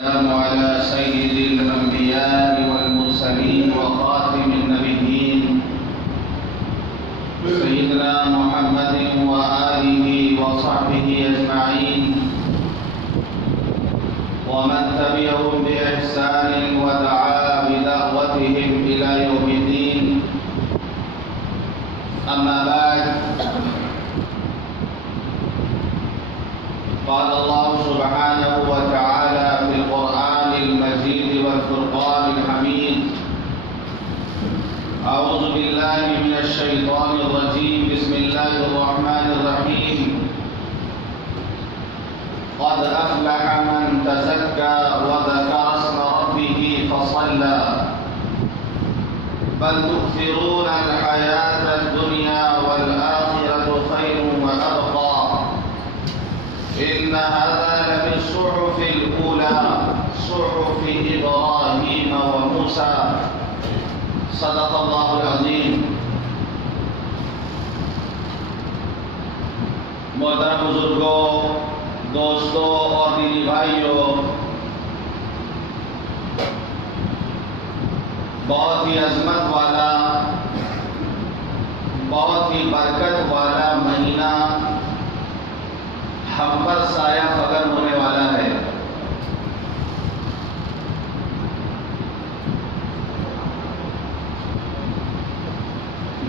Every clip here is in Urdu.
السلام على سيد الأنبياء والمرسلين وخاتم النبيين سيدنا محمد وآله وصحبه أجمعين ومن تبعهم بإحسان ودعا بدعوتهم إلى يوم الدين. أما بعد، قال الله سبحانه وتعالى في القرآن المجيد والفرقان الحميد: أعوذ بالله من الشيطان الرجيم. بسم الله الرحمن الرحيم. قد أفلح من تزكى وذكر اسم ربه فصلى بل تؤثرون الحياة الدنيا والآخرة خير وأبقى إن هذا لفي الصحف الأولى صحف إبراهيم وموسى. صدق الله العظيم. محترم بزرگوں، دوستوں اور دینی بھائیوں، بہت ہی عظمت والا، بہت ہی برکت والا مہینہ ہم پر سایہ فگن ہونے والا ہے.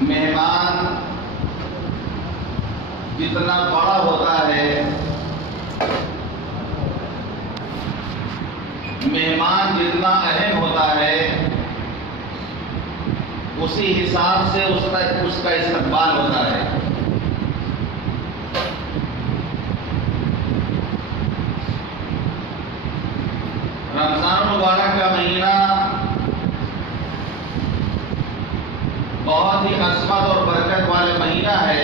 مہمان جتنا بڑا ہوتا ہے، مہمان جتنا اہم ہوتا ہے، اسی حساب سے اس کا استقبال ہوتا ہے. رمضان مبارک کا مہینہ بہت ہی عظمت اور برکت والا مہینہ ہے،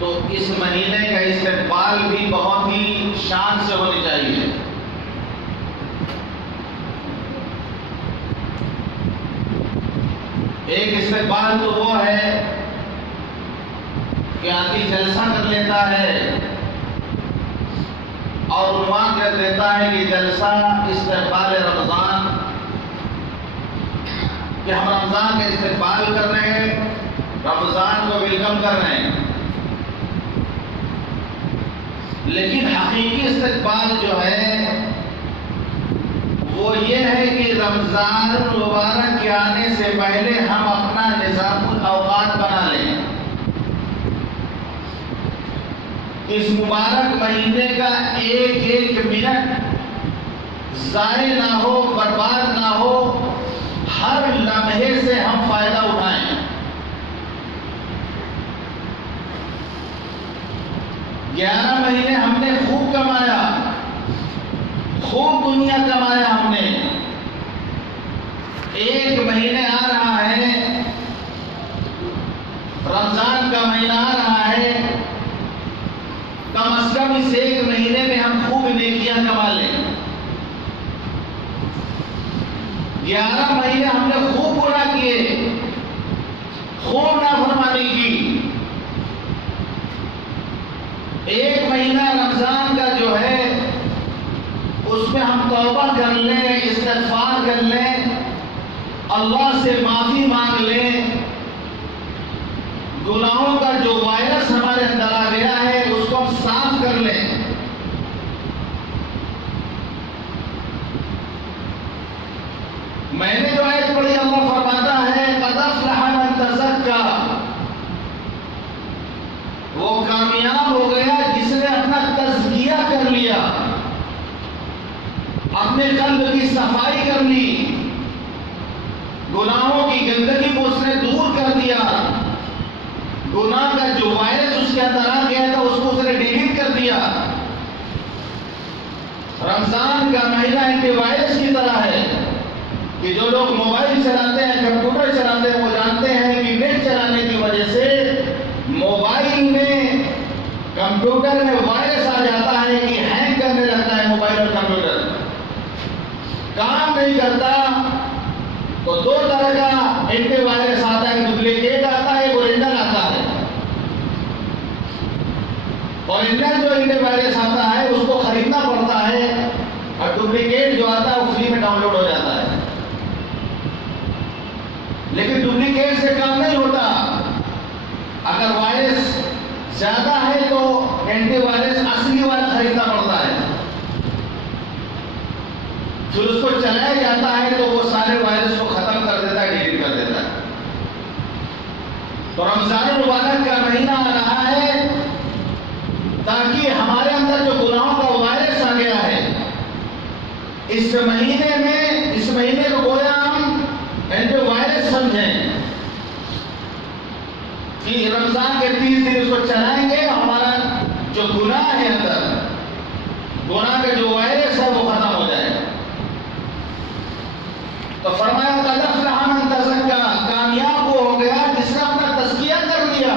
تو اس مہینے کا استقبال بھی بہت ہی شان سے ہونی چاہیے. ایک استقبال تو وہ ہے کہ آدمی جلسہ کر لیتا ہے اور عنوان کر دیتا ہے کہ جلسہ استقبال رمضان، کہ ہم رمضان کا استقبال کر رہے ہیں، رمضان کو ویلکم کر رہے ہیں. لیکن حقیقی استقبال جو ہے وہ یہ ہے کہ رمضان مبارک کے آنے سے پہلے ہم اپنا نظام الاوقات بنا لیں. اس مبارک مہینے کا ایک ایک منٹ ضائع نہ ہو، برباد نہ ہو، ہر لمحے سے ہم فائدہ اٹھائیں. 11 مہینے ہم نے خوب کمایا، خوب دنیا کمایا ہم نے. ایک مہینے آ رہا ہے، رمضان کا مہینہ آ رہا ہے، کم از کم اس ایک مہینے میں ہم خوب نیکیاں کما لیں. 11 مہینے ہم نے خوب گناہ کیے، خوب نافرمانی کی. ایک مہینہ رمضان کا جو ہے اس میں ہم توبہ کر لیں، استغفار کر لیں، اللہ سے معافی مانگ لیں، گناہوں کا جو وائرس ہمارے اندر آ گیا ہے اس کو ہم صاف کر لیں. میں نے جو آیت پڑھی، اللہ فرماتا ہے قد افلح من تزکا، وہ کامیاب ہو گیا جس نے اپنا تزکیہ کر لیا، اپنے قلب کی صفائی کر لی، گناہوں کی گندگی کو اس نے دور کر دیا، گناہ کا جو وائرس اس کے اندر آ گیا تھا اس کو اس نے ڈیلیٹ کر دیا. رمضان کا مہینہ اینٹی وائرس کی طرح ہے کہ جو لوگ موبائل چلاتے ہیں، کمپیوٹر چلاتے ہیں، وہ جانتے ہیں کہ نیٹ چلانے کی وجہ سے موبائل میں، کمپیوٹر میں وائرس آ جاتا ہے کہ ہینگ کرنے لگتا ہے. موبائل اور کمپیوٹر کام نہیں کرتا تو دو طرح کا اینٹی وائرس آتا ہے، ڈپلیکیٹ آتا ہے، اوریجنل آتا ہے. اور انڈیا جو انڈیا وائرس آتا ہے اس کو خریدنا زیادہ ہے تو اینٹی وائرس اصلی والا خریدنا پڑتا ہے، پھر اس کو چلایا جاتا ہے تو وہ سارے وائرس کو ختم کر دیتا ہے، ڈیلیٹ کر دیتا ہے۔ تو رمضان المبارک کا مہینہ آ رہا ہے تاکہ ہمارے اندر جو گناہوں کا وائرس آ گیا ہے، اس مہینے کو گویا ہم اینٹی وائرس سمجھیں کہ رمضان کے 30 دن اس کو چلائیں گے، ہمارا جو گناہ ہے اندر، گناہ کا جو وائرس ہے وہ ختم ہو جائے گا۔ تو فرمایا قد افلح من تزکا، کامیاب وہ ہو گیا جس نے اپنا تزکیہ کر لیا،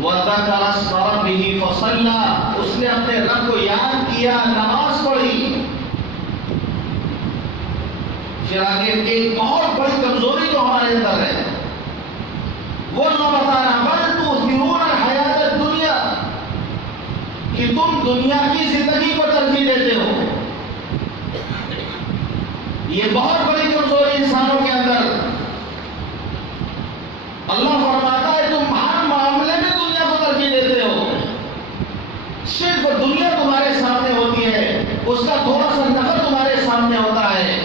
وذکر اسم ربہ فصلی، اس نے اپنے رب کو یاد کیا، نماز پڑھی۔ پھر آگے ایک بہت بڑی کمزوری جو ہمارے اندر ہے وہ اللہ بتا رہا بل تؤثرون الحیات الدنیا، کہ تم دنیا کی زندگی کو ترجیح دیتے ہو۔ یہ بہت بڑی کمزوری انسانوں کے اندر۔ اللہ فرماتا ہے تم ہر معاملے میں دنیا کو ترجیح دیتے ہو، صرف دنیا تمہارے سامنے ہوتی ہے، اس کا تھوڑا سا نفع تمہارے سامنے ہوتا ہے،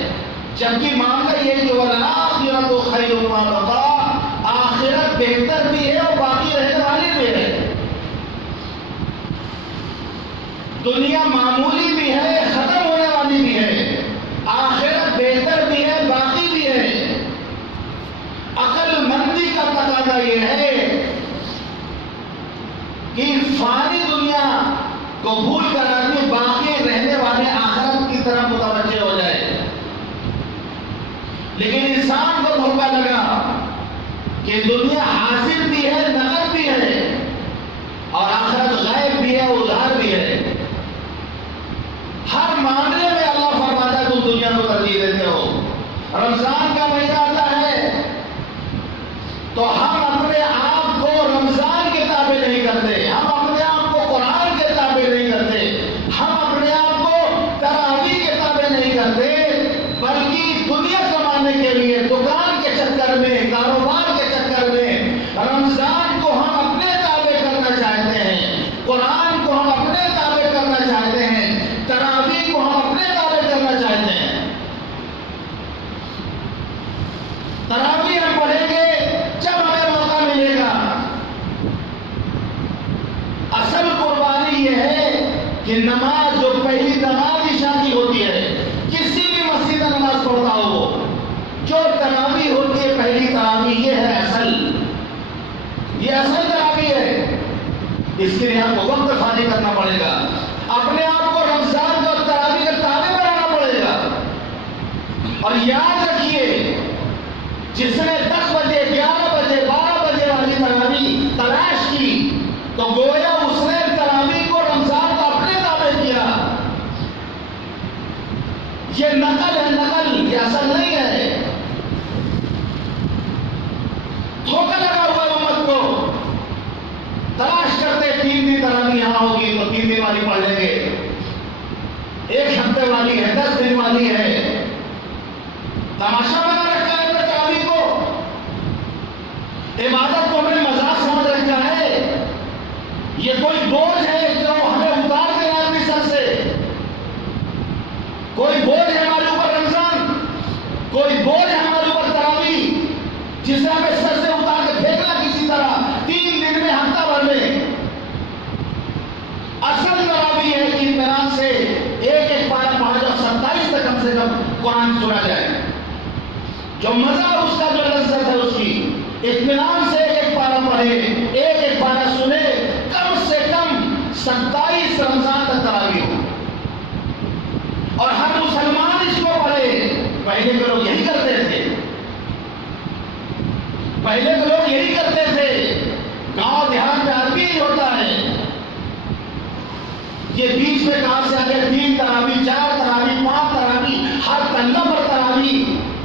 جبکہ معاملہ یہ کہ والآخرۃ خیر ما بقی، آخرت بہتر بھی ہے اور باقی رہنے والی بھی ہے۔ دنیا معمولی بھی ہے، ختم ہونے والی بھی ہے، آخرت بہتر بھی ہے، باقی بھی ہے۔ عقل مندی کا تقاضا یہ ہے کہ فانی دنیا کو بھول کر آدمی باقی رہنے والے آخرت کی طرف متوجہ ہو جائے۔ لیکن انسان کو دھوکہ لگا کہ دنیا حاضر بھی ہے، نقد بھی ہے، اور آخرت غائب بھی ہے، ادھار بھی ہے۔ ہر معاملے میں اللہ فرماتا ہے تم دنیا کو ترجیح دیتے ہو۔ رمضان کا مہینہ آتا ہے تو ہم اپنے آپ کو رمضان کے تابع نہیں کرتے، ہم اپنے آپ کو قرآن کے تابع نہیں کرتے، ہم اپنے آپ کو تراویح کے تابع نہیں کرتے، بلکہ دنیا کمانے کے لیے دکان کے چکر میں، کاروبار کے چکر میں رمضان کو ہم اپنے تابع کرنا چاہتے ہیں، قرآن کو ہم اپنے تابع کرنا چاہتے ہیں، تراویح کو ہم اپنے تابع کرنا چاہتے ہیں۔ تراویح ہم پڑھیں گے جب ہمیں موقع ملے گا۔ اصل قربانی یہ ہے کہ نماز جو پہلی نماز عشاء کی ہوتی ہے، کسی بھی مسجد میں نماز پڑھتا ہو، جو تراویح ہوتی ہے پہلی تراویح، یہ ہے اصل، یہ اصل تراویح ہے۔ اس کے لیے ہم کو وقت خالی کرنا پڑے گا، اپنے آپ کو رمضان کا تراویح کا تابع بنانا پڑے گا۔ اور یاد رکھیے جس نے 10 بجے 11 بجے 12 بجے والی تراویح تلاش کی تو گویا اس نے تراویح کو رمضان کا اپنے تابع کیا۔ یہ نقل ہے، نقل، یہ اصل نہیں ہے۔ دھوکہ لگا ہوا ہے امت کو، تلاش کرتے 3 دن تراویح یہاں ہوگی تو 3 دن والی پڑھ لیں گے، 1 ہفتے والی ہے، 10 دن والی ہے، تماشا بنا رکھا ہے اپنے تراویح کو، عبادت کو ہم نے مذاق سمجھ رکھا ہے۔ یہ کوئی بوجھ ہے جو ہمیں اتار دینا اپنی سر سے، کوئی بوجھ ہے ہمارے اوپر رمضان، کوئی بوجھ ہے ہمارے اوپر تراویح، جسے ہمیں سر سے اتار کے پھینکنا کسی طرح 3 دن میں، ہفتہ بھر میں۔ اصل تراویح ہے کہ اطمینان سے ایک ایک پارہ پڑھا جائے، 27 تک کم سے کم قرآن سنا جائے، جو مزہ اس کا، جو لذت ہے اس کی، اطمینان سے ایک ایک پارہ پڑھے، ایک ایک پارہ سنے، کم سے کم 27 رمضان تک تراویح ہو، اور ہر مسلمان اس کو پڑھے۔ پہلے کے لوگ یہی کرتے تھے، پہلے کے لوگ یہی کرتے تھے، گاؤں دیہات میں آدمی ہی ہوتا ہے۔ یہ بیچ میں کہاں سے آگے 3 تراویح 4 تراویح 5 تراویح، ہر تنگہ پر تراویح،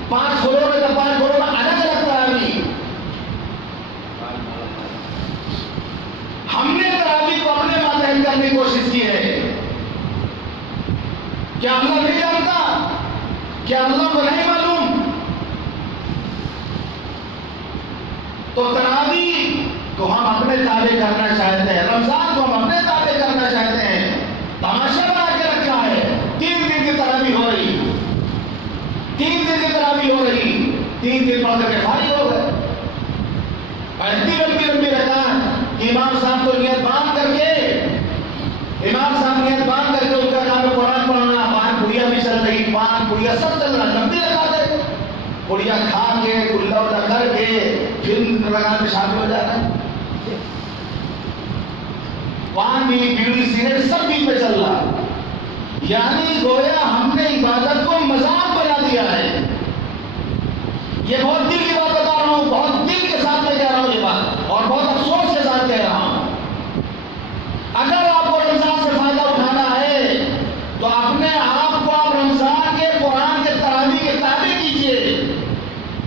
5 فلور میں 5 فلور میں الگ الگ تراویح۔ ہم نے تراویح کو اپنے ماتحت کرنے کی کوشش کی ہے۔ کیا اللہ نہیں جانتا؟ کیا اللہ کو نہیں معلوم؟ تو تراویح کو ہم اپنے تابع کرنا چاہتے ہیں، رمضان کو ہم اپنے تابع کرنا چاہتے ہیں، تماشا بنا کے رکھا ہے۔ 3 دن کی تراویح ہو رہی، 3 دن کی تراویح ہو رہی، 3 دن پڑھ کر کے فارغ ہو گئے۔ اتنی لمبی لمبی رکعت، امام صاحب کو نیت باندھ کر کے، امام صاحب نیت باندھ کر کے ان کا کام ہے قرآن پڑھنا، پان پڑیا بھی چل رہی، پان پڑیا سب چل رہا، لمبی رکعت ہے، پڑیا کھا کے کلا اٹا کر کے پھر رکعت میں شامل ہو جانا ہے۔ پان بھی، بیڑی، سگریٹ سب بھی پہ چل رہا، یعنی گویا ہم نے عبادت کو مذاق بنا دیا ہے۔ یہ بہت دل کی بات بتا رہا ہوں، بہت دل کے ساتھ میں کہہ رہا ہوں یہ بات، اور بہت افسوس کے ساتھ کہہ رہا ہوں۔ اگر آپ کو رمضان سے فائدہ اٹھانا ہے تو اپنے آپ کو آپ رمضان کے قرآن کے تراویح کے تابع کیجیے،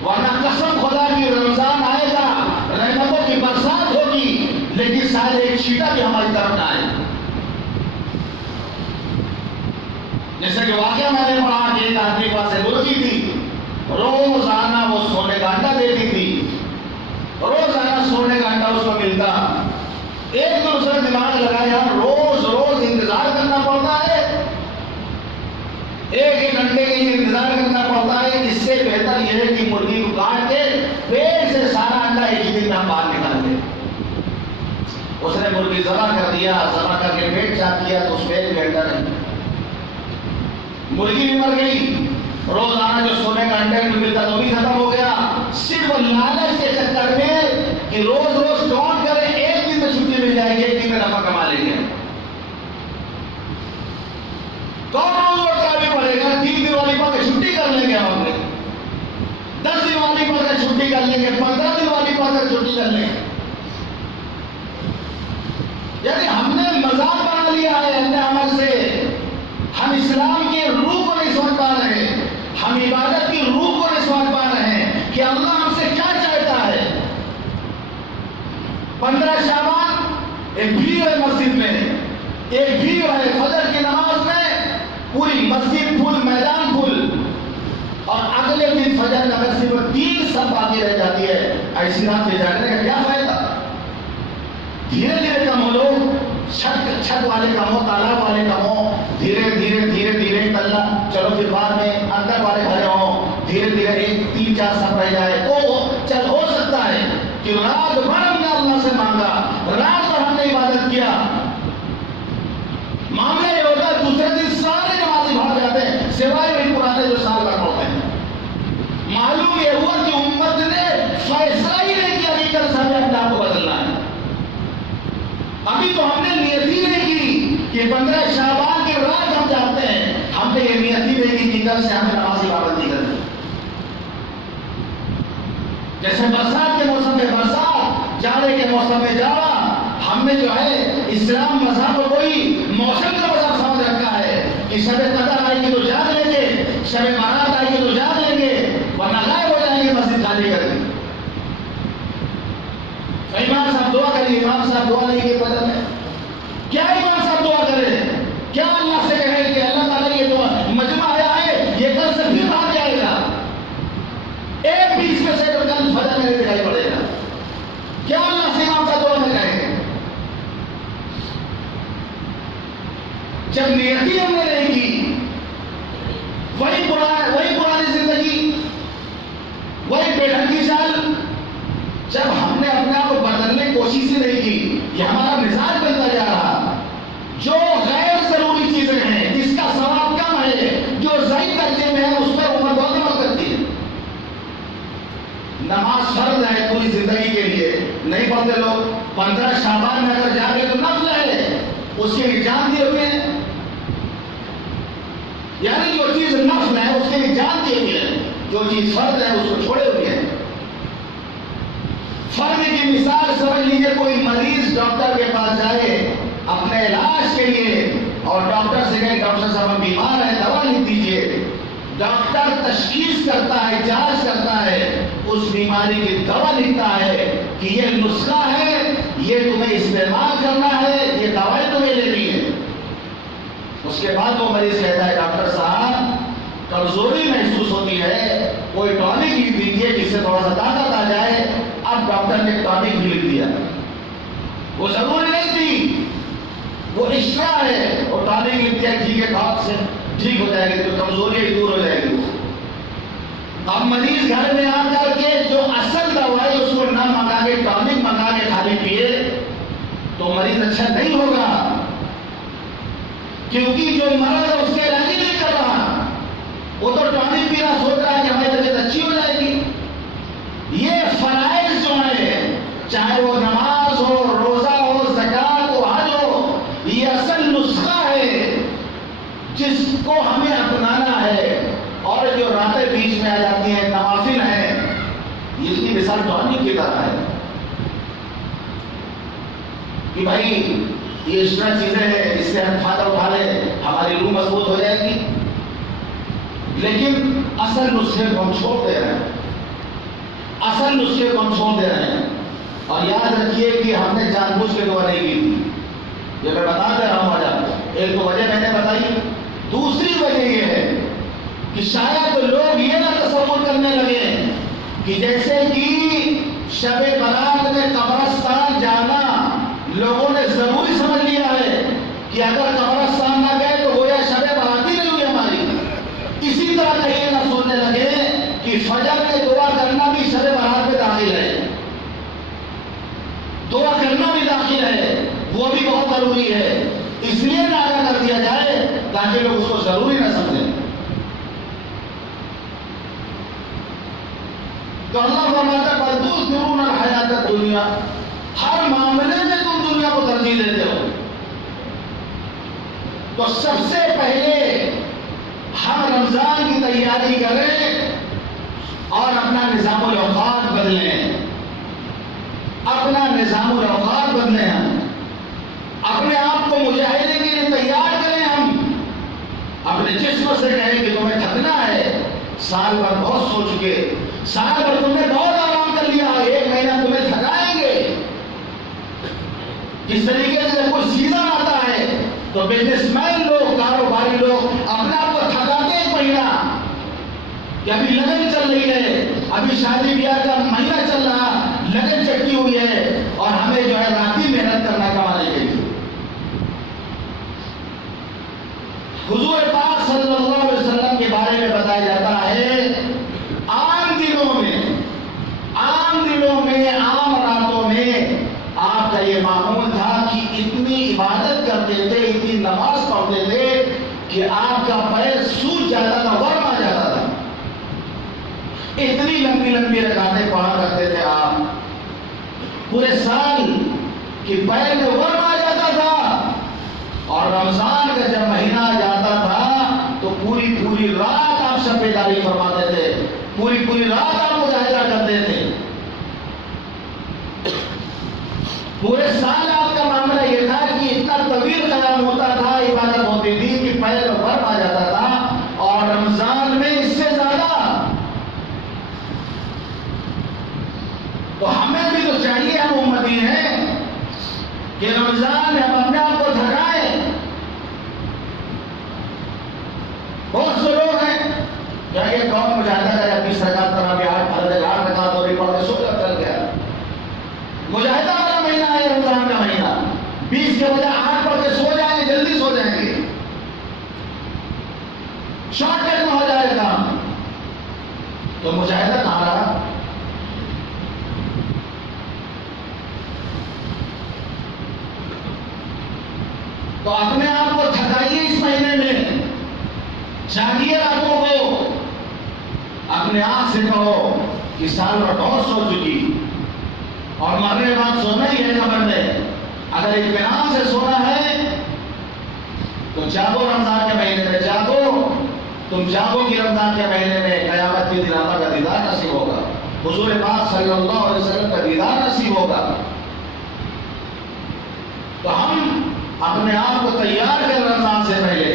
ورنہ قسم خدا کی رمضان آئے گا، رحمتوں کی برسات ہوگی، لیکن شاید ایک چھینٹا بھی ہماری طرف نہ آئے۔ جیسے کہ واقعہ میں نے پڑھا کہ ایک آدمی کے پاس ایک مرغی تھی، روزانہ وہ سونے کا انڈا دیتی تھی، روزانہ سونے کا انڈا اس کو ملتا۔ ایک دن اس نے دماغ لگایا، روز روز انتظار کرنا پڑتا ہے، ایک انڈے کے لیے انتظار کرنا پڑتا ہے، اس سے بہتر یہ ہے کہ مرغی کو کاٹ کے پیٹ سے سارا انڈا ایک ہی دن میں ہم باہر نکال دیں۔ اس نے مرغی ذبح کر دیا، ذبح کر کے پیٹ چاک کیا تو اس پیٹ میں انڈا نہیں، مرغی بھی مر گئی، روزانہ جو سونے کا انڈا ملتا تو بھی ختم ہو گیا۔ صرف لالچ کے چکر میں کہ روز روز کون کرے، ایک دن میں چھٹی مل جائے گی، ایک دن میں نفع کما لیں گے۔ کون روز روز تراویح پڑھے گا؟ 3 دن والی پڑھ کے چھٹی کر لیں گے، ہم نے 10 دن والی پڑھ کر چھٹی کر لیں گے، 15 دن والی پڑھ کر چھٹی کر لیں گے۔ یعنی ہم نے مذاق بنا لیا ہے اپنے عمل سے، ہم اسلام کی روح کو نہیں سمجھ پا رہے، ہم عبادت کی روح کو نہیں سمجھ پا رہے ہیں کہ اللہ ہم سے کیا چاہتا ہے۔ 15 شعبان ایک بھیڑ ہے مسجد میں، ایک بھیڑ ہے فجر کی نماز میں، پوری مسجد پھول، میدان پھول، اور اگلے دن فجر میں اگر صرف 3 سب باقی رہ جاتی ہے، ایسی رات میں جاگنے کا کیا فائدہ؟ دھیرے دھیرے کم ہو، لوگ چھت والے کم ہو، تالاب والے کم ہو، دھیرے دھیرے دھیرے دھیرے اللہ، چلو پھر بعد میں اندر والے بھرے ہوں، دھیرے دھیرے 1 3 4 سب رہ جائے تو چل ہو سکتا ہے کہ رات بھر ہم نے اللہ سے مانگا، رات بھر ہم نے عبادت کیا، معاملہ یہ ہوتا ہے دوسرے دن سارے نمازی بھاگ جاتے ہیں سوائے وہی پرانے جو سال بھر پڑھتے ہیں۔ معلوم یہ ہوا کہ امت نے فیصلہ ہی نہیں کیا کہ کل سب اپنے آپ کو بدلنا ہے۔ ابھی تو ہم نے نیت ہی نہیں کی کہ 15 شعبان کی رات ہم جاتے ہیں، ہم نے یہ نیت ہی نہیں کی کہ کل سے ہمیں نمازی پابندی کرنی۔ جیسے برسات کے موسم میں برسات، جاڑے کے موسم میں جاڑا، ہم نے جو ہے اسلام مذہب کو کوئی موسم کا مذہب سمجھ رکھا ہے کہ شب قدر آئے گی تو جاگ لیں گے، شب برات آئے گی تو جاگ لیں گے، ورنہ غائب ہو جائیں گے مسجد خالی کر کے۔ امام صاحب دعا کریے، امام صاحب دعا نہیں کے بدل میں کیا امام صاحب دعا کرے؟ کیا اللہ سے کہے کہ اللہ تعالیٰ یہ دعا مجمع آیا ہے، یہ کل سے پھر بھاگ جائے گا، ایک بھی اس میں سے کل فجر میں دکھائی پڑے گا؟ کیا اللہ سے امام صاحب دعا میں کہیں گے؟ جب نیتی ہم نے نہیں کی، وہی پرانی زندگی، وہی بے ڈھنگی چال، جب ہم نے اپنے آپ کو بدلنے کی کوشش ہی نہیں کی، یہ ہمارا مزاج بنتا جا رہا۔ جو غیر ضروری چیزیں ہیں، جس کا ثواب کم ہے، جو ضعیف درجے میں ہے، اس پر عمر بہت عمل کرتی ہے۔ نماز فرض ہے پوری زندگی کے لیے، نہیں پڑھتے لوگ، 15 شعبان میں اگر جا کے تو نفل ہے، اس کے لیے جان دیے ہوئے ہیں، یعنی جو چیز نفل ہے اس کے لیے جان دیے ہوئے ہیں، جو چیز فرض ہے اس کو چھوڑے ہوئے ہیں۔ فرض کی مثال سمجھ لیجیے، کوئی مریض ڈاکٹر کے پاس جائے اپنے علاج کے لیے، اور ڈاکٹر سے کہے ڈاکٹر صاحب ہم بیمار ہیں، دوا لکھ دیجیے، ڈاکٹر تشخیص کرتا ہے، جانچ کرتا ہے، اس بیماری کی دوا لکھتا ہے کہ یہ نسخہ ہے، یہ تمہیں استعمال کرنا ہے، یہ دوائی تمہیں لینی ہے۔ اس کے بعد وہ مریض کہتا ہے ڈاکٹر صاحب کمزوری محسوس ہوتی ہے، کوئی ٹانک لکھ دیجیے جس سے تھوڑا سا طاقت آ جائے۔ اب ڈاکٹر نے ٹانک بھی لکھ دیا، وہ ضروری نہیں تھی، وہ اشرا ہے، اور ٹانک لکھتے ہیں ٹھیک ہے کھاد سے ٹھیک ہو جائے گی، تو کمزوری ہی دور ہو جائے گی۔ اب مریض گھر میں آ کر کے جو اصل دوائی اس کو نہ منگا کے ٹانک منگا کے خالی پیے تو مریض اچھا نہیں ہوگا، کیونکہ جو مرض ہے اس کے علاج ہی نہیں کر رہا، وہ تو ٹانک پینا سوچ رہا ہے کہ ہماری طبیعت اچھی ہو جائے گی۔ یہ فرائض جو ہے، چاہے وہ نماز ہو، روزہ ہو، زکات ہو، حج ہو، یہ اصل نسخہ ہے جس کو ہمیں اپنانا ہے۔ اور جو راتیں بیچ میں آ جاتی ہیں، نوافل ہیں، اس کی مثال ٹانک کی طرح ہے کہ بھائی یہ اس طرح چیزیں ہیں، اس سے ہم فائدہ اٹھا لیں، ہماری روح مضبوط ہو جائے گی، لیکن اصل نسخے کو ہم چھوڑ دے رہے ہیں، اصل نسخے کو ہم چھوڑ دے رہے ہیں۔ اور یاد رکھیے کہ ہم نے جان بوجھ کے دعا نہیں کی تھی، یہ میں بتا دے رہا ہوں آج۔ ایک تو وجہ میں نے بتائی، دوسری وجہ یہ ہے کہ شاید لوگ یہ نہ تصور کرنے لگے کہ جیسے کہ شب برات میں قبرستان جانا لوگوں نے ضروری سمجھ لیا ہے کہ اگر قبرستان نہ گئے تو گویا شب برات ہی نہیں ہوئی ہماری۔ اسی طرح کا یہ نہ سوچنے لگے کہ فجر میں دعا کرنا بھی شب برات میں داخل ہے، دعا کرنا بھی داخل ہے، وہ بھی بہت ضروری ہے، اس لیے نہ آگاہ کر دیا جائے تاکہ لوگ اس کو ضروری نہ سمجھیں۔ تو اللہ فرماتا ہے بل تؤثرون الحیات الدنیا، ہر معاملے میں تم دنیا کو ترجیح دیتے ہو۔ تو سب سے پہلے ہم رمضان کی تیاری کریں اور اپنا نظام الاوقات بدلیں، اپنا نظام الاوقات بدلیں، ہم اپنے آپ کو مجاہدے کے لیے تیار کریں، ہم اپنے جسم سے کہیں کہ تمہیں تھکنا ہے، سال بھر بہت سو چکے، سال بھر تم نے بہت آرام کر لیا، ایک مہینہ تمہیں تھکائیں گے۔ جس طریقے سے جب کوئی سیزن آتا ہے تو بزنس مین لوگ، کاروباری لوگ اپنے آپ کو تھکاتے ہیں ایک مہینہ کہ ابھی لگن چل رہی ہے، ابھی شادی بیاہ کا مہینہ چل رہا، لگن چٹی ہوئی ہے اور ہمیں جو ہے راتی محنت کرنا کمانے کے لیے۔ حضور پاک صلی اللہ علیہ وسلم کے بارے میں بتایا جاتا ہے عام دنوں میں عام راتوں میں آپ کا یہ معمول تھا کہ اتنی عبادت کرتے تھے، اتنی نماز پڑھتے تھے کہ آپ کا پیر سوج جاتا تھا، ورم آ جاتا تھا، اتنی لمبی لمبی رکعتیں پڑھا کرتے تھے آپ پورے سال کہ پیر میں ورم آ جاتا تھا۔ اور رمضان کا جب مہینہ آ جاتا تھا تو پوری رات آپ شب بیداری فرماتے تھے، پوری رات آپ مجاہدہ کرتے تھے۔ پورے سال آپ کا معاملہ یہ تھا کہ اتنا طویل قیام ہوتا تھا، عبادت ہوتی تھی کہ پیر میں ورم آ جاتا تھا، اور رمضان میں اس سے زیادہ۔ تو ہمیں بھی تو چاہیے، ہم امتی ہیں، کہ رمضان میں ہم اپنے آپ کو تھکائیں۔ بہت سے لوگ ہیں کیا یہ کون مجاہدہ کرے، 20 رکعت تراویح 8 رکعت اور پڑھ کے سو چل گیا۔ مجاہدہ والا مہینہ ہے رمضان کا مہینہ، 20 کے بجائے 8 پڑھ کے سو جائیں گے، جلدی سو جائیں گے، شارٹ کٹ میں ہو جائے گا۔ تو مجاہدہ کہاں رہا؟ تو اپنے آپ کو تھکائیے اس مہینے میں، جاگیے راتوں کو، اپنے آپ سے کہو کہ سال بھر بہت سو چکی اور مرنے کے بعد سونا ہی ہے قبر میں۔ اگر اطمینان سے سونا ہے تو جاگو، رمضان کے مہینے میں جاگو، تم جاگو کہ رمضان کے مہینے میں قیامت کے دن اللہ کا دیدار نصیب ہوگا، حضور پاک صلی اللہ علیہ وسلم کا دیدار نصیب ہوگا۔ تو ہم اپنے آپ کو تیار کر رمضان سے پہلے،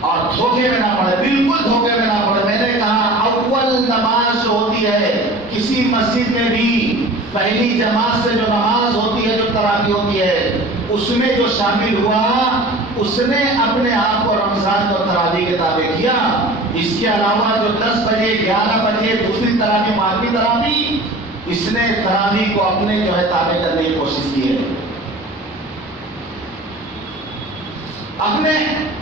اور دھوکے میں نہ پڑے، بالکل دھوکے میں نہ پڑے۔ میں نے کہا اول نماز جو ہوتی ہے کسی مسجد میں بھی، پہلی جماعت سے جو نماز ہوتی ہے، جو تراویح ہوتی ہے، اس میں جو شامل ہوا اس نے اپنے آپ کو رمضان کو تراویح کے تابع کیا۔ اس کے علاوہ جو 10 بجے 11 بجے دوسری تراویح، مغربی تراویح، اس نے تراویح کو اپنے جو ہے تابع کرنے کی کوشش کی ہے. اپنے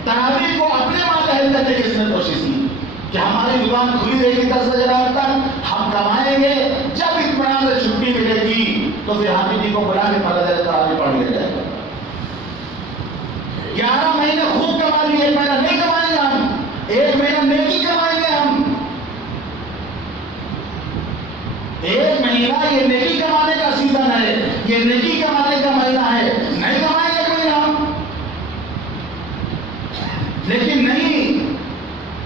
تراویح کو اپنے ماتحت کرنے کی اس نے کوشش کی کہ ہماری دکان کھلی رہے گی 10 بجے رات تک، ہم کمائیں گے، جب اطمینان سے چھٹی ملے گی تو پھر حامد جی کو بلا کے تراویح پڑھ لیا جائے گا. 11 مہینے خوب کما لیے، 1 مہینہ نہیں کمائیں گے ہم، 1 مہینہ نیکی کمائیں گے ہم. 1 مہینہ یہ نیکی کمانے کا سیزن ہے، یہ نیکی کمانے کا مہینہ ہے، نہیں کمائیں گے کوئی ہم. لیکن نہیں،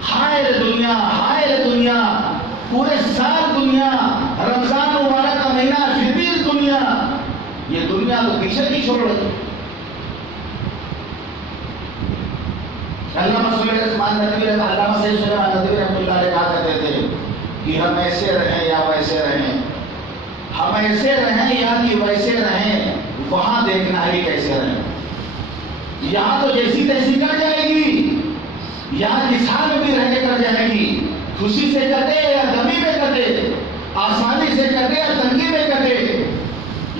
ہائے دنیا، ہائے دنیا، پورے سال دنیا، رمضان مبارک کا مہینہ، پھر بھی دنیا، یہ دنیا تو پیچھے کی چھوڑ رہی. علامہ سلیمان ندوی رحمۃ اللہ علیہ کہا کرتے تھے کہ ہم ایسے رہیں یا ویسے رہیں، ہم ایسے رہیں یا کہ ویسے رہیں، وہاں دیکھنا ہے کہ کیسے رہیں. یہاں تو جیسی تیسی کر جائے گی، یہاں جس حال میں بھی رہ کے کر جائے گی، خوشی سے کٹے یا غمی میں کٹے، آسانی سے کٹے یا تنگی میں کٹے،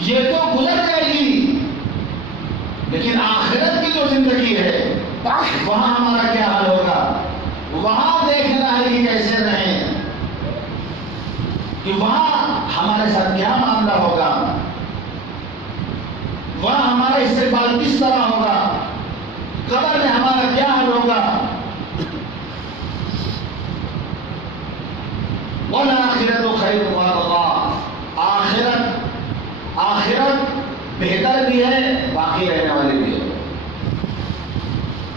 یہ تو گزر جائے گی. لیکن آخرت کی جو زندگی ہے وہاں ہمارا کیا حال ہوگا، وہاں دیکھنا ہے کہ کیسے رہیں، کہ وہاں ہمارے ساتھ کیا معاملہ ہوگا، وہاں ہمارا استقبال کس طرح ہوگا، قبر میں ہمارا کیا حال ہوگا. وَالْآخِرَةُ خَيْرٌ وَأَبْقَىٰ، آخرت بہتر بھی ہے، باقی رہنے والی بھی ہے.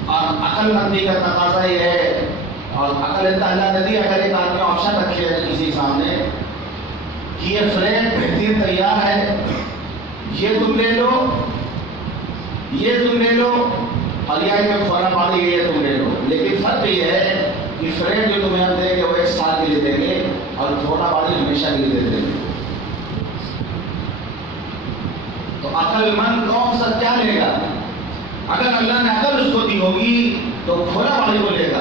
اور عقل مندی کا تقاضا یہ ہے، اور عقل اللہ ندی اگر ایک آدمی آپشن رکھے ہے کسی سامنے کہ یہ فلیٹ بہترین تیار ہے، یہ تم لے لو، یہ تم لے لو، اور میں کھولا پاڑی یہ تم لے لو. لیکن فرق یہ ہے کہ فلیٹ جو تمہیں ہم دیں گے وہ 1 سال کے لیے دیں گے، اور چھوٹا پاڑی ہمیشہ کے لیے دیں گے. تو عقل مند کون سا کیا لے گا؟ اگر اللہ نے عقل اس کو دی ہوگی تو کھولا پاڑی کو لے گا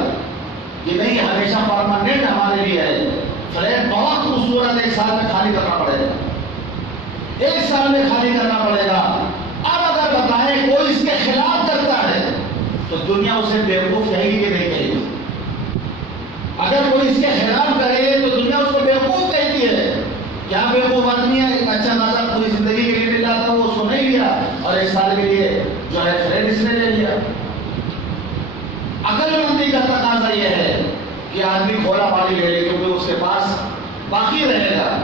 کہ نہیں ہمیشہ پرماننٹ ہمارے لیے ہے، فلیٹ بہت خوبصورت، 1 سال میں خالی کرنا پڑے گا، 1 سال میں خالی کرنا پڑے گا. اب اگر بتائیں کوئی اس کے خلاف کرتا ہے تو دنیا اسے بیوقوف کہے گی کہ نہیں کہے گی؟ اگر کوئی اس کے خلاف کرے تو دنیا اس کو بیوقوف کہتی ہے. کیا بیوقوف آدمی ہے، ایک اچھا نظر پوری زندگی کے لیے ملا تھا وہ اس کو نہیں لیا، اور 1 سال کے لیے جو ہے فلیٹ اس نے لے لیا. عقل مندی کا تقاضا یہ ہے کہ آدمی کھولا پاڑی لے لے کیونکہ اس کے پاس باقی رہے گا.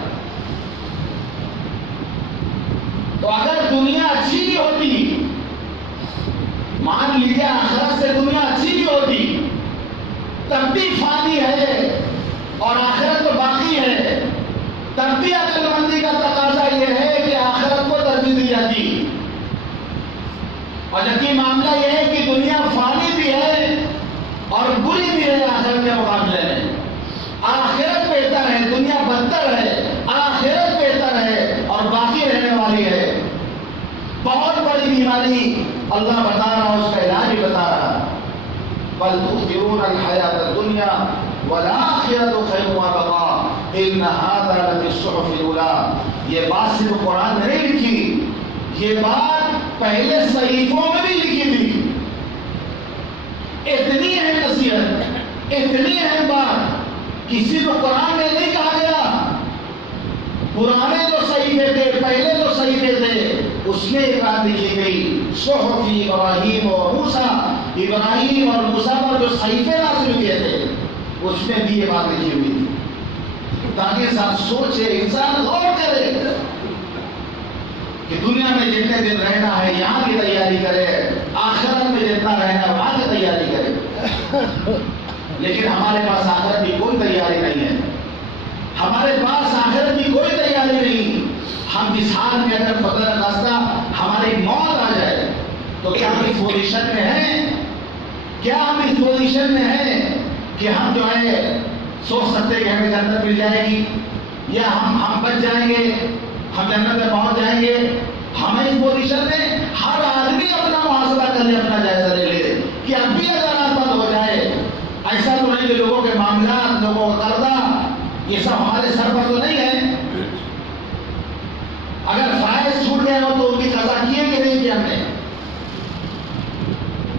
تو اگر دنیا اچھی بھی ہوتی، مان لیجیے آخرت سے دنیا اچھی بھی ہوتی، تب بھی فانی ہے اور آخرت تو باقی ہے، تب بھی عقل مندی کا تقاضا یہ ہے کہ آخرت کو ترجیح دی جاتی. اور جبکہ معاملہ یہ ہے کہ دنیا فانی بھی ہے اور بری بھی ہے آخرت کے مقابلے میں. آخرت بہتر ہے، دنیا بدتر ہے، آخرت بہتر ہے اور باقی رہنے والی ہے. بہت بڑی بیماری اللہ بتا رہا، اس کا علاج بھی بتا رہا. بل تؤثرون الحیاۃ الدنیا والآخرۃ خیر وابقیٰ ان ھذا لفی الصحف الاولی. یہ بات صرف قرآن میں نہیں لکھی، یہ بات پہلے صحیفوں میں بھی لکھی تھی. اتنی اہم نصیحت، اتنی اہم بات کسی کو قرآن میں نہیں کہا گیا. پرانے جو صحیفے تھے، پہلے جو صحیفے تھے، اس میں ایک بات لکھی گئی، صحف ابراہیم و موسیٰ، ابراہیم اور موسیٰ پر جو صحیفے نازل کیے تھے اس میں بھی یہ بات لکھی ہوئی تھی، تاکہ انسان سوچے، انسان غور کرے کہ دنیا میں جتنے دن رہنا ہے یہاں کی تیاری کرے، آخرت میں جتنا رہنا ہے وہاں کی تیاری کرے. لیکن ہمارے پاس آخرت کی کوئی تیاری نہیں ہے، ہمارے پاس آخرت کی کوئی تیاری نہیں. ہم جس حال میں اگر خدا نخواستہ ہماری موت آ جائے تو کیا ہم اس پوزیشن میں ہیں، کیا ہم اس پوزیشن میں ہیں کہ ہم جو ہے سوچ سکتے کہ ہمیں جنت مل جائے گی یا ہم بچ جائیں گے، ہم جنت میں پہنچ جائیں گے؟ ہمیں اس پوزیشن میں ہر آدمی اپنا محاسبہ کر لے، اپنا جائزہ لے لے کہ اب بھی اگر رات بند ہو جائے، ایسا تو نہیں کہ لوگوں کے معاملات، لوگوں کا قرضہ، یہ سب ہمارے سر پر تو نہیں ہے.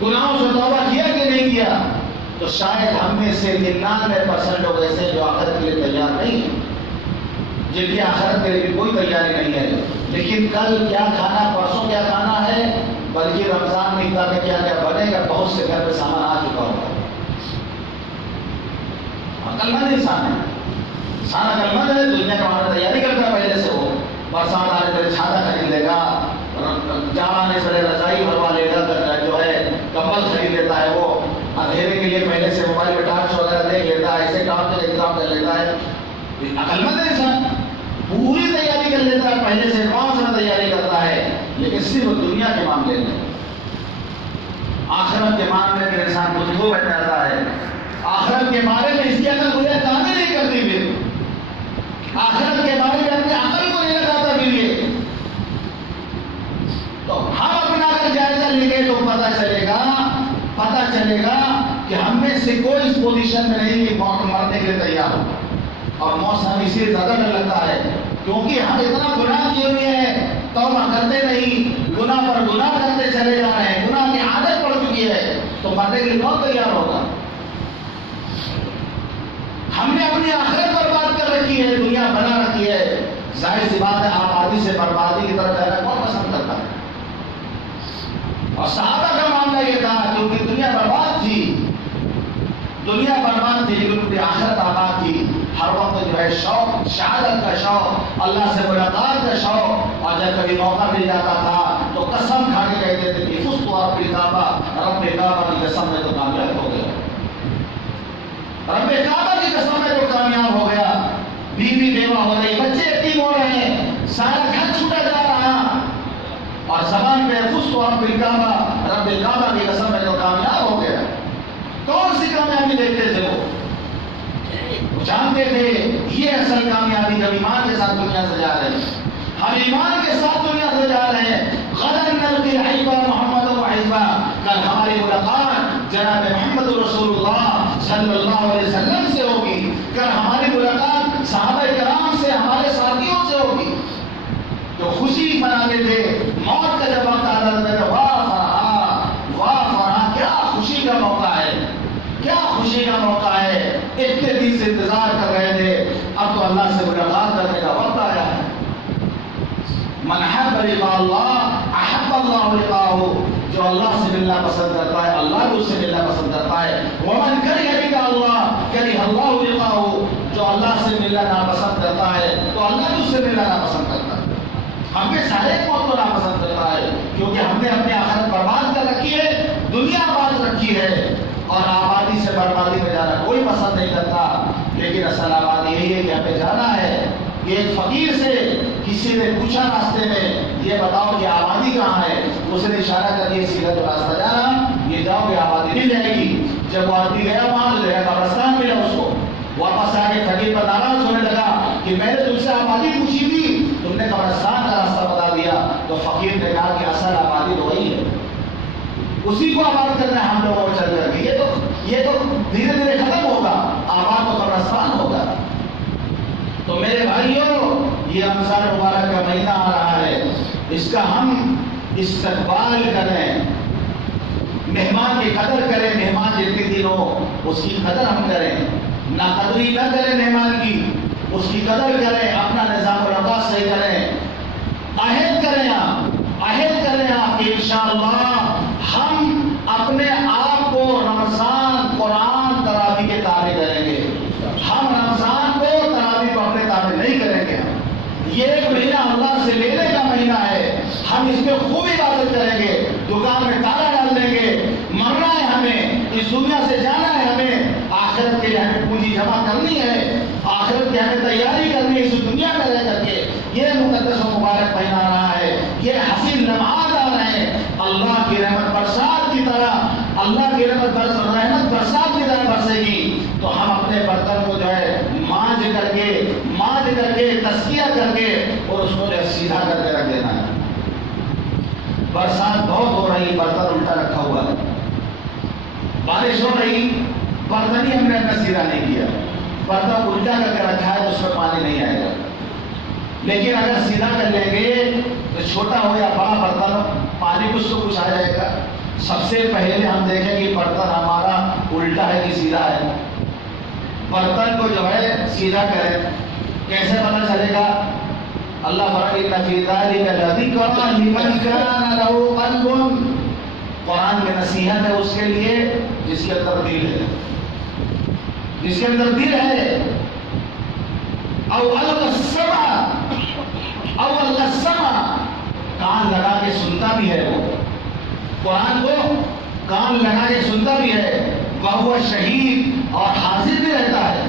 گناہوں سے توبہ کیا کہ نہیں کیا؟ تو شاید ہم میں سے 99% لوگ ایسے جو آخرت کے لیے تیار نہیں ہیں، جن کی آخرت کے لیے کوئی تیاری نہیں ہے، لیکن کل کیا کھانا، پرسوں کیا کھانا ہے، بلکہ رمضان میں میں کیا کیا بنے گا، بہت سے گھر پہ سامان آ چکا ہوگا۔ عقل مند انسان ہے، انسان عقل مند ہے، دنیا کا ہمارا تیاری کرتا ہے پہلے سے، وہ برسات آنے پہ چھاتا خرید لے گا، جام آنے سے رضائی بھروا لے گا، جو ہے کمبل خرید لیتا ہے، وہ اندھیرے کے لیے پہلے سے موبائل میں ٹارچ وغیرہ دیکھ لیتا ہے، ایسے کام کا انتظام کر لیتا ہے۔ عقل مند انسان پوری تیاری کر لیتا ہے، پہلے سے کون سا تیاری کرتا ہے، لیکن صرف دنیا کے معاملے میں، آخرت کے معاملے میں انسان خود کو بن جاتا ہے۔ آخرت کے بارے میں اس کی عقل کوئی کام ہی نہیں کرتی، پھر آخرت کے بارے میں اپنی عقل کو نہیں لگاتا پھر یہ۔ تو ہم اپنا اگر جائزہ لیں گے تو پتہ چلے گا کہ ہم میں سے کوئی اس پوزیشن میں نہیں کہ مرنے کے لیے تیار ہو، اور موت ہمیں اسی لیے زیادہ ڈر لگتا ہے کیونکہ ہم اتنا گناہ کیے ہوئے ہیں، توبہ کرتے نہیں، گناہ پر گناہ کرتے چلے جا رہے ہیں، گناہ کی عادت پڑ چکی ہے، تو مرنے کے لیے کون تیار ہوگا؟ ہم نے اپنی آخرت برباد کر رکھی ہے، دنیا بنا رکھی ہے، ظاہر سی بات ہے آبادی سے بربادی کی طرف جانا کون پسند کرتا ہے؟ اور صحابہ کا معاملہ یہ تھا کہ ان کی دنیا برباد تھی، لیکن ان کی آخرت آباد تھی۔ ہر وقت جو ہے شوق، شہادت کا شوق، اللہ سے ملاقات کا شوق، اور جب کبھی موقع مل جاتا تھا تو قسم کھا کے کہتے تھے کہ فزت رب کعبہ، رب کعبہ کی قسم میں تو کامیاب ہو گیا، رب کعبہ کی قسم میں تو کامیاب ہو گیا۔ بیوی بیوہ ہو رہی، بچے یتیم ہو رہے ہیں، سارا گھر چھوٹا جا رہا، اور زبان پہ فزت رب کعبہ، رب کعبہ کی قسم میں تو کامیاب ہو گیا۔ کون سی کامیابی دیکھتے تھے وہ جانتے تھے یہ اصل کامیابی جب ایمان کے ساتھ دنیا سے جا رہے ہیں، ہم ایمان کے ساتھ دنیا سے جا رہے ہیں۔ غداً نلقی حبیبا محمد و حبیبا، کل ہماری ملاقات جناب محمد رسول اللہ صلی اللہ علیہ وسلم سے ہوگی، کل ہماری ملاقات صحابہ کرام سے، ہمارے ساتھیوں سے ہوگی جو خوشی مناتے تھے۔ موت کا جب وقت آتا تھا، واہ فرحا، کیا خوشی کا موقع ہے، کیا خوشی کا موقع ہے، اتنے دن سے انتظار کر رہے تھے، اب تو اللہ سے ملاقات کرنے کا وقت آیا ہے۔ من احب لقاء اللہ احب اللہ لقاءہ، جو اللہ سے ملنا پسند کرتا ہے اللہ بھی اس سے ملنا پسند کرتا ہے۔ ومن کرہ لقاء اللہ کرہ اللہ لقاءہ، جو اللہ سے ملنا ناپسند کرتا ہے تو اللہ بھی اس سے ملنا ناپسند کرتا ہے۔ ہم میں سارے موت کو ناپسند کرتا ہے کیونکہ ہم نے اپنی آخرت برباد کر رکھی ہے، دنیا آباد رکھی ہے، اور آبادی سے بربادی میں جانا کوئی پسند نہیں کرتا، لیکن اصل آبادی یہی ہے کہ ہمیں جانا ہے۔ ایک فقیر سے کسی نے پوچھا راستے میں، یہ بتاؤ کہ آبادی کہاں ہے؟ اس نے اشارہ کر دیا سیدھا جو راستہ جانا، یہ جاؤ گے آبادی مل جائے گی۔ جب وہ آدمی گیا وہاں جو ہے قبرستان ملا اس کو، واپس آ کے فقیر پر ناراض ہونے لگا کہ میں نے تم سے آبادی پوچھی تھی، تم نے قبرستان کا راستہ بتا دیا۔ تو فقیر نے کہا کہ اصل آبادی تو وہی ہے، اسی کو آباد کرنا ہے ہم لوگوں کو چل کر کے، یہ تو دھیرے دھیرے ختم ہوگا، آباد تو قبرستان ہوگا۔ تو میرے بھائیوں، یہ رمضان مبارک کا مہینہ آ رہا ہے، اس کا ہم استقبال کریں، مہمان کی قدر کریں، مہمان جتنے دن ہو اس کی قدر ہم کریں، نہ قدری نہ کریں مہمان کی، اس کی قدر کریں، اپنا نظام الاوقات صحیح کریں، عہد کریں آپ کہ انشاءاللہ ہم اپنے آپ کو رمضان قرآن تراویح کے تابع کریں گے، ہم رمضان کو تراویح کو اپنے تابع نہیں کریں گے۔ یہ ایک مہینہ اللہ سے لینے کا مہینہ ہے، ہم اس میں خوب عبادت کریں گے، دکان میں تالا ڈال دیں گے، مرنا ہے ہمیں، اس دنیا سے جانا ہے ہمیں، آخرت کے لیے ہمیں پونجی جمع کرنی ہے، آخرت کی ہمیں تیاری کرنی ہے، اس دنیا میں رہ کر کے۔ یہ مقدس و مبارک مہینہ آ رہا ہے، یہ حسین لمحات آ رہے ہیں، اللہ کی رحمت برسات کی طرح، اللہ کی رحمت برسات کی طرح برسے گی، تو ہم اپنے برتن کو جو ہے مانج کر کے تزکیہ کر کے اور اس کو سیدھا کر کے رکھ دینا ہے۔ برسات بہت ہو رہی، برتن الٹا رکھا ہوا ہے، بارش ہو رہی، برتن ہی ہم نے اپنا سیدھا نہیں کیا، برتن الٹا کر کے رکھا ہے تو اس میں پانی نہیں آئے گا۔ لیکن اگر سیدھا کر لیں گے تو چھوٹا ہو یا بڑا برتن پانی کچھ تو کچھ آ جائے گا، سب سے پہلے ہم دیکھیں کہ برتن ہمارا الٹا ہے کہ سیدھا ہے. برتن کو جو ہے سیدھا کریں. کیسے پتہ چلے گا؟ اللہ فرماتا ہے فی ذلک لذکرى لمن کان لہ قلب. قرآن میں نصیحت ہے اس کے لیے جس کے اندر دل ہے. جس کے اندر دل ہے. او القى السمع کان لگا کے سنتا بھی ہے. وہ قرآن کو کان لگا کے سنتا بھی ہے. وہو شہید اور حاضر بھی رہتا ہے.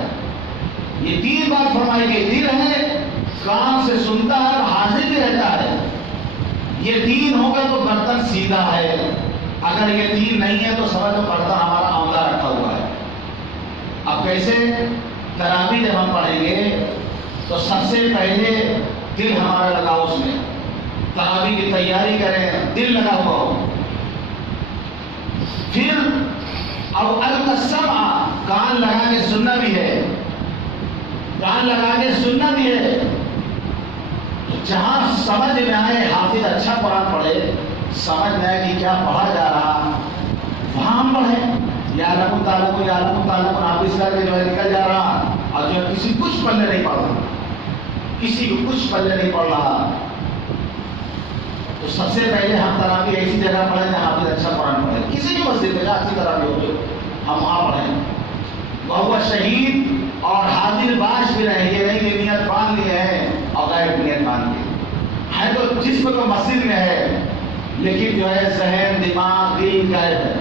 یہ تین بات فرمائی گئی. دل ہے, کان سے سنتا ہے اور حاضر بھی رہتا ہے. یہ تین ہوگا تو برتن سیدھا ہے. اگر یہ تین نہیں ہے تو سمجھ لو برتن ہمارا آمدہ رکھا ہوا ہے. اب کیسے؟ تراویح جب ہم پڑھیں گے تو سب سے پہلے دل ہمارا لگا اس میں. تراویح کی تیاری کریں, دل لگا ہوا ہو. پھر اب السمع کان لگا کے سننا بھی ہے. کان لگا کے سننا بھی ہے. جہاں سمجھ میں آئے حافظ اچھا قرآن پڑھے, سمجھ میں آئے کہ کیا پڑھا جا رہا, وہاں ہم پڑھیں. یا علم تعلق حافظ کر کے جو ہے نکل جا رہا اور جو کسی کچھ پلے نہیں پڑھ رہا, کسی کو کچھ پلے نہیں پڑھ رہا. تو سب سے پہلے ہم تراویح ایسی جگہ پڑھیں جہاں حافظ اچھا قرآن پڑھے. کسی بھی مسجد میں اچھی تراویح ہو جو ہم وہاں پڑھیں. وہ شہید اور حاضر باش بھی رہے. یہ نہیں کہ نیت باندھ لیے ہیں اور غیر نیت باندھ لیے ہے. تو جسم تو مسجد میں ہے لیکن جو ہے ذہن, دماغ, دل غائب ہے.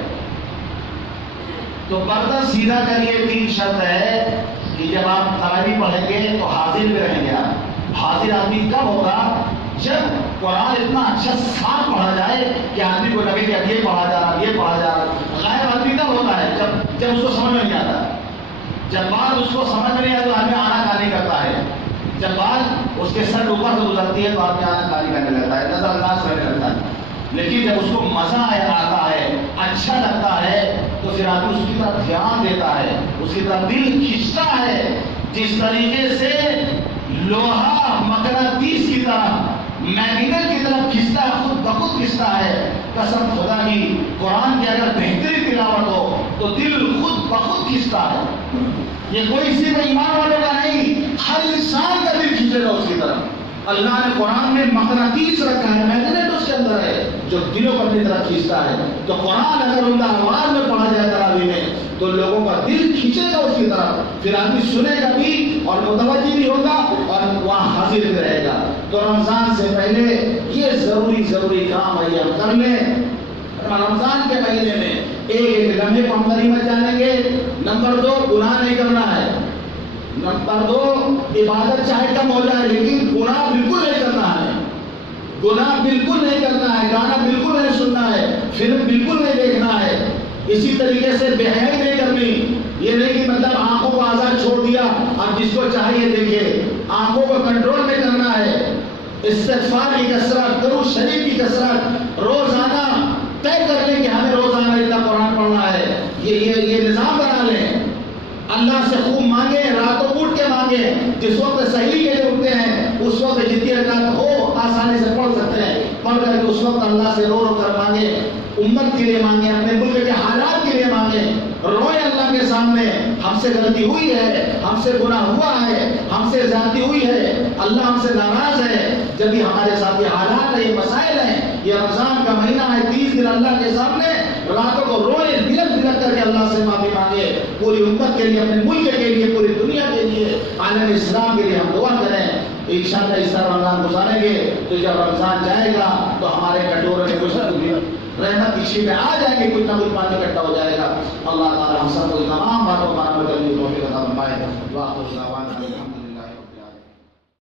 تو برتن سیدھا کے لیے تین شرط ہے کہ جب آپ تراویح پڑھیں گے تو حاضر میں رہیں گے. آپ حاضر آدمی کب ہوگا؟ جب قرآن اتنا اچھا صاف پڑھا جائے کہ آدمی کو لگے کہ اب یہ پڑھا جا رہا, یہ پڑھا جا رہا. غائب آدمی کب ہوتا ہے؟ جب اس کو سمجھ میں نہیں آتا. جب بات اس کو سمجھ میں نہیں آتا تو آدمی آنا کانی کرتا ہے. جب بات اس کے سر اوپر سے گزرتی ہے تو آدمی آنا کانی کرنے لگتا ہے, نظر انداز کرنے لگتا ہے. لیکن جب اس کو مزہ آتا ہے, اچھا لگتا ہے, تو پھر آدمی اس کی طرف دھیان دیتا ہے, اس کی طرف دل کھینچتا ہے. جس طریقے سے لوہا مقناطیس کی طرح میگنیٹ کی طرف کھینچتا ہے, خود بخود کھینچتا ہے. قسم خدا کی, قرآن کی اگر بہترین تلاوت ہو تو دل خود بخود کھینچتا ہے. یہ کوئی صرف ایمان والوں کا نہیں, ہر انسان کا دل کھینچے گا اس کی طرف. اللہ نے قرآن میں مقناطیس رکھا ہے, میگنیٹ اس کے اندر ہے جو دلوں کو اپنی طرف کھینچتا ہے. تو قرآن اگر عمدہ آواز میں پڑھا جائے تراویح میں تو لوگوں کا دل کھینچے گا اس کی طرف. پھر آدمی سنے گا بھی اور متوجہ بھی ہوگا اور وہاں حاضر بھی رہے گا. تو رمضان سے پہلے یہ ضروری کام ہے ہم کر لیں. رمضان کے مہینے میں ایک لمحے کو ہم غنیمت جانیں گے. نمبر 2, گناہ نہیں کرنا ہے. نمبر 2, عبادت چاہے کم ہو جائے لیکن گناہ بالکل نہیں کرنا ہے. گناہ بالکل نہیں کرنا ہے. گانا بالکل نہیں سننا ہے. فلم بالکل نہیں دیکھنا ہے. اسی طریقے سے بے حیائی نہیں کرنی. یہ نہیں کہ مطلب آنکھوں کو آزاد چھوڑ دیا, اب جس کو چاہیے دیکھے. آنکھوں کو کنٹرول میں کرنا ہے. استغفار کی کثرت, درود شریف کی کثرت, روزانہ طے کر لیں کہ ہمیں روزانہ اتنا قرآن پڑھنا ہے. یہ نظام بنا لیں. اللہ سے خوب مانگیں, راتوں اٹھ کے مانگیں. جس وقت سحری کے لیے اٹھتے ہیں اس وقت جتنی رکعت ہو آسانی سے پڑھ سکتے ہیں, پڑھ کر کے اس وقت اللہ سے رو کر مانگیں. امت کے لیے مانگیں, اپنے ملک کے حالات کے لیے مانگیں. روئیں اللہ کے سامنے, ہم سے غلطی ہوئی ہے, ہم سے گناہ ہوا ہے, ہم سے زیادتی ہوئی ہے, اللہ ہم سے ناراض ہے. جب یہ ہمارے ساتھ یہ حالات ہیں, یہ مسائل ہیں, یہ رمضان کا مہینہ ہے, 30 دن اللہ کے سامنے راتوں کو روئے بلک کر کے اللہ سے معافی مانگے. پوری امت کے لیے, اپنے ملک کے لیے, پوری دنیا کے لیے, عالم اسلام کے لیے ہم دعا کریں. انشاءاللہ اس طرح رمضان گزاریں گے تو جب رمضان جائے گا تو ہمارے کٹورے میں کچھ رحمت کی شیبیں آ جائیں گے, کچھ نہ کچھ پانی اکٹھا ہو جائے گا. اللہ تعالیٰ ہم سب کو تمام باتوں پر عمل کرنے کی توفیق عطا فرمائے.